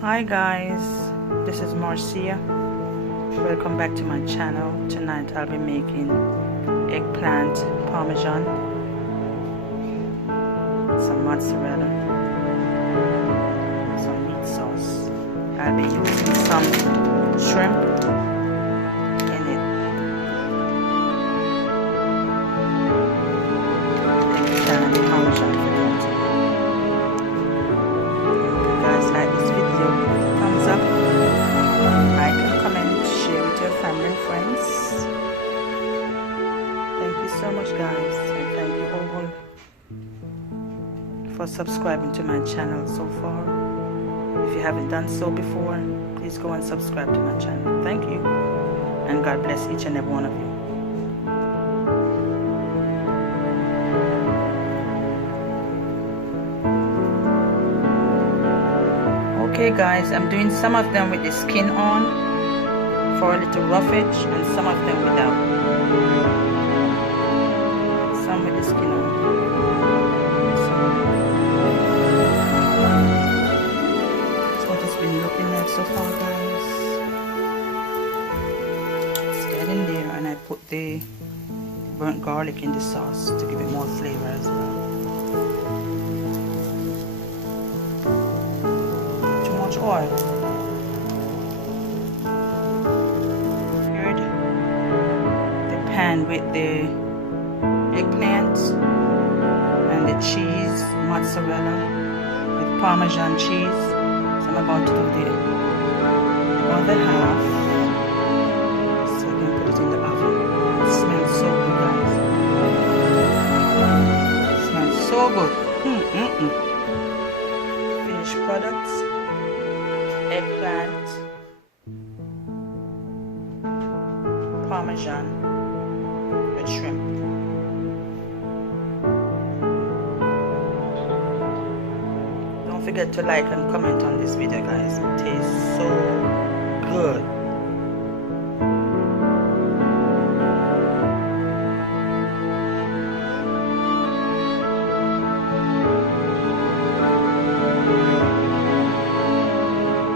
Hi guys, this is Marcia. Welcome back to my channel. Tonight I'll be making eggplant parmesan, some mozzarella, some meat sauce. I'll be using some shrimp in it. Eggplant parmesan for dinner. If you guys like this video, thumbs up, like and comment, share with your family and friends. Thank you so much guys, and thank you all for subscribing to my channel so far. If you haven't done so before, please go and subscribe to my channel. Thank you, and God bless each and every one of you. Okay guys, I'm doing some of them with the skin on for a little roughage, and some of them without. Some with the skin on. That's what it's been looking like so far guys. It's getting there, and I put the burnt garlic in the sauce to give it more flavor as well. Oil. Stirred the pan with the eggplant and the cheese, mozzarella with Parmesan cheese. So I'm about to do the other half so I can put it in the oven. It smells so good guys. It smells so good. Finished products. Eggplant, Parmesan with shrimp. Don't forget to like and comment on this video guys. It tastes so good.